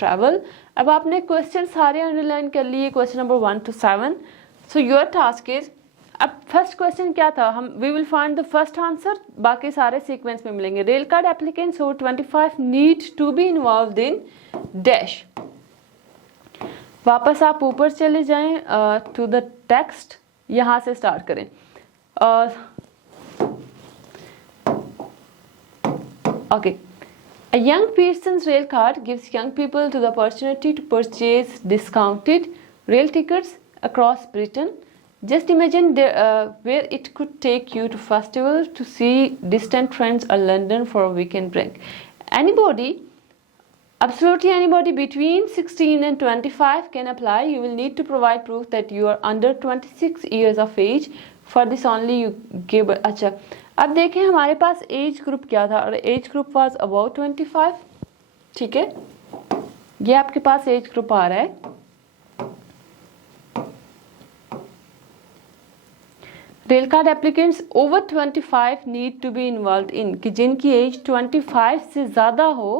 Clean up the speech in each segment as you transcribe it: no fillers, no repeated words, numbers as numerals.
travel. अब आपने question सारे अंडरलाइन कर लिए, question number 1 to 7. So your task is, अब फर्स्ट क्वेश्चन क्या था, हम we will find the first answer, बाकी सारे सीक्वेंस में मिलेंगे. Rail card applicants over 25 need to be involve in dash. वापस आप ऊपर चले जाएं टू द टेक्स्ट, यहाँ से स्टार्ट करें. Okay. A young person's rail card gives young people to the opportunity to purchase discounted rail tickets across Britain. Just imagine where it could take you to festival, to see distant friends, or London for a weekend break. Anybody, absolutely anybody between 16 and 25 can apply. You will need to provide proof that you are under 26 years of age. For this only you give. अच्छा, अब देखें हमारे पास age group क्या था, और age group was about 25. ठीक है, ये आपके पास एज ग्रुप आ रहा है. Rail card applicants over 25 need to be involve in, कि जिनकी एज 25 से ज़्यादा हो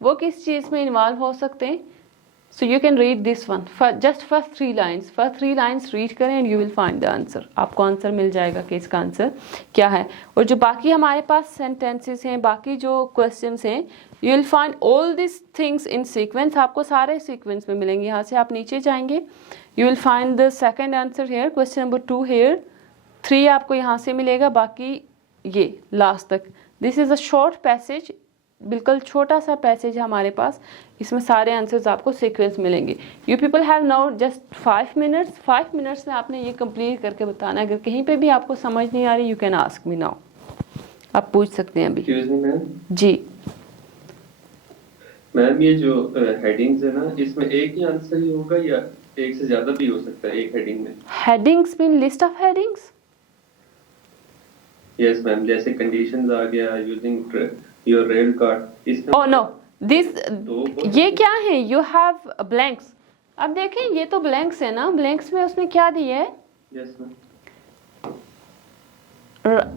वो किस चीज़ में इन्वॉल्व हो सकते हैं. So you can read this one, just first 3 lines, first 3 lines read करें and you will find the answer. आपको आंसर मिल जाएगा कि इसका आंसर क्या है. और जो बाकी हमारे पास सेंटेंसेस हैं, बाकी जो क्वेश्चंस हैं, you will find all this things in sequence. आपको सारे सीक्वेंस में मिलेंगे. यहाँ से आप नीचे जाएंगे, you will find the second answer here, question number 2 here, 3 आपको यहाँ से मिलेगा, बाकी ये लास्ट तक. This is a short passage, बिल्कुल छोटा सा पैसेज है हमारे पास, इसमें सारे आंसर्स आपको सीक्वेंस मिलेंगे. You people have now just 5 minutes. 5 minutes में आपने ये कंप्लीट करके बताना है. अगर कहीं पे भी आपको समझ नहीं आ रही, you can ask me now, आप पूछ सकते हैं अभी. जी मैम, ये जो हेडिंग्स है ना, इसमें एक ही आंसर ही होगा या एक से ज्यादा भी हो सकता है एक हेडिंग में? Headings mean list of headings. Yes ma'am, जैसे कंडीशंस आ गया, यूजिंग योर रेल कार्ड, इसमें ओह नो, दिस ये क्या है, यू हैव ब्लैंक्स. अब देखें ये तो ब्लैंक्स है ना, ब्लैंक्स में उसने क्या दिया है, yes ma'am,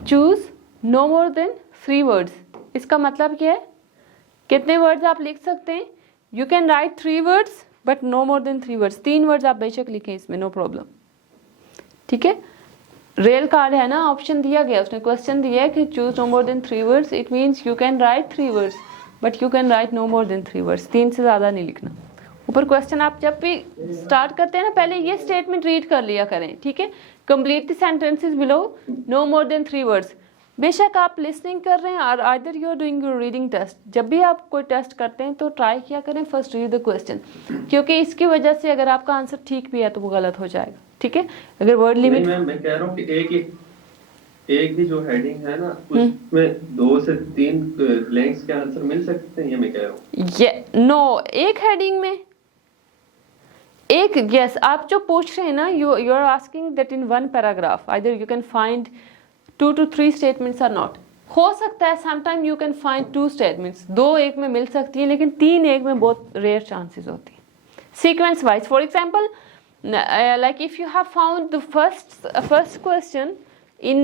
choose no more than 3 words. इसका मतलब क्या है, कितने वर्ड्स आप लिख सकते हैं. You can write 3 words but no more than 3 words. 3 words आप बेशक लिखें इसमें, नो प्रॉब्लम. ठीक है, रेल कार्ड है ना, ऑप्शन दिया गया, उसने क्वेश्चन दिया है कि choose no more than 3 words. It means you can write 3 words but you can write no more than 3 words. 3 से ज़्यादा नहीं लिखना. ऊपर क्वेश्चन आप जब भी स्टार्ट करते हैं ना, पहले ये स्टेटमेंट रीड कर लिया करें. ठीक है, complete the sentences below no more than 3 words. बेशक आप लिसनिंग कर रहे हैं और either you are doing your reading test. जब भी आप कोई टेस्ट करते हैं तो ट्राई किया करें फर्स्ट रीड द क्वेश्चन, क्योंकि इसकी वजह से अगर आपका आंसर ठीक भी है तो वो गलत हो जाएगा. ठीक है, अगर वर्ड लिमिट, मैं कह रहा हूँ कि एक ही जो हेडिंग है ना, उसमें 2 से 3 ब्लैंक्स के आंसर मिल सकते हैं, ये मैं कह रहा हूँ. ये नो, एक हेडिंग में एक. यस, आप जो पूछ रहे हैं ना, you are asking that in 1 paragraph either you can find 2 to 3 statements are not. हो सकता है sometime you can find 2 statements, 2 एक में मिल सकती है, लेकिन 3 एक में बहुत रेयर चांसेस होती है. Sequence wise, for example, like if you have found the first question in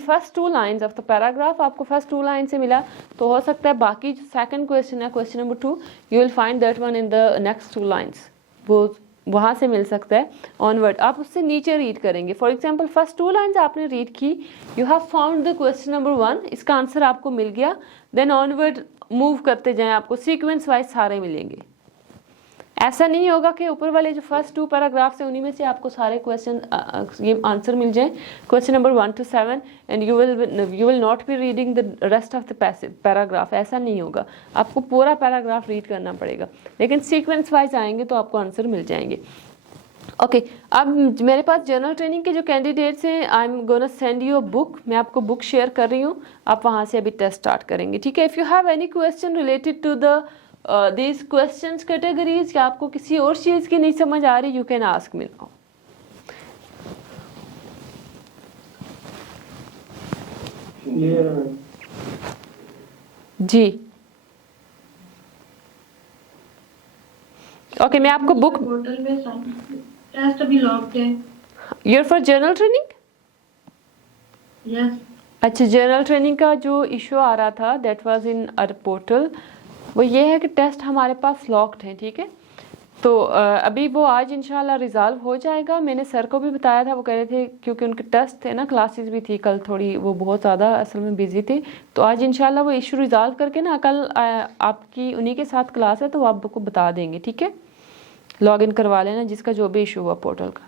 first 2 lines of the paragraph, आपको first 2 lines से मिला, तो हो सकता है बाकी जो second question है, question number 2, you will find that one in the next 2 lines. वो वहाँ से मिल सकता है. ऑनवर्ड आप उससे नीचे रीड करेंगे. फॉर एग्जाम्पल फर्स्ट 2 लाइन्स आपने रीड की, you have found the question number 1, इसका आंसर आपको मिल गया. देन ऑनवर्ड मूव करते जाएं, आपको सीक्वेंस वाइज सारे मिलेंगे. ऐसा नहीं होगा कि ऊपर वाले जो फर्स्ट 2 पैराग्राफ्स हैं उन्हीं में से आपको सारे क्वेश्चन ये आंसर मिल जाए, question number 1 to 7, and you will not be reading the rest of the paragraph. ऐसा नहीं होगा, आपको पूरा पैराग्राफ रीड करना पड़ेगा, लेकिन सीक्वेंस वाइज आएंगे तो आपको आंसर मिल जाएंगे. ओके, अब मेरे पास जनरल ट्रेनिंग के जो कैंडिडेट्स हैं, I am gonna send you a book. मैं आपको बुक शेयर कर रही हूँ, आप वहाँ से अभी टेस्ट स्टार्ट करेंगे. ठीक है, if you have any question related to the these questions categories, या आपको किसी और चीज़ की नहीं समझ आ रही, you can ask me now. जी ओके, मैं आपको बुक, पोर्टल में टेस्ट अभी लॉक्ड है. You're for general training? Yes. अच्छा, जनरल ट्रेनिंग का जो इशू आ रहा था, that was in our portal. वो ये है कि टेस्ट हमारे पास लॉक्ड है, ठीक है। तो अभी वो आज इंशाल्लाह रिजॉल्व हो जाएगा। मैंने सर को भी बताया था, वो कह रहे थे क्योंकि उनके टेस्ट थे ना, क्लासेस भी थी कल, थोड़ी वो बहुत ज़्यादा असल में बिजी थे, तो आज इंशाल्लाह वो इशू रिजॉल्व करके ना कल आपकी उन्हीं के साथ क्लास है तो वो आपको बता देंगे, ठीक है। लॉगिन करवा लेना जिसका जो भी इशू हुआ पोर्टल का।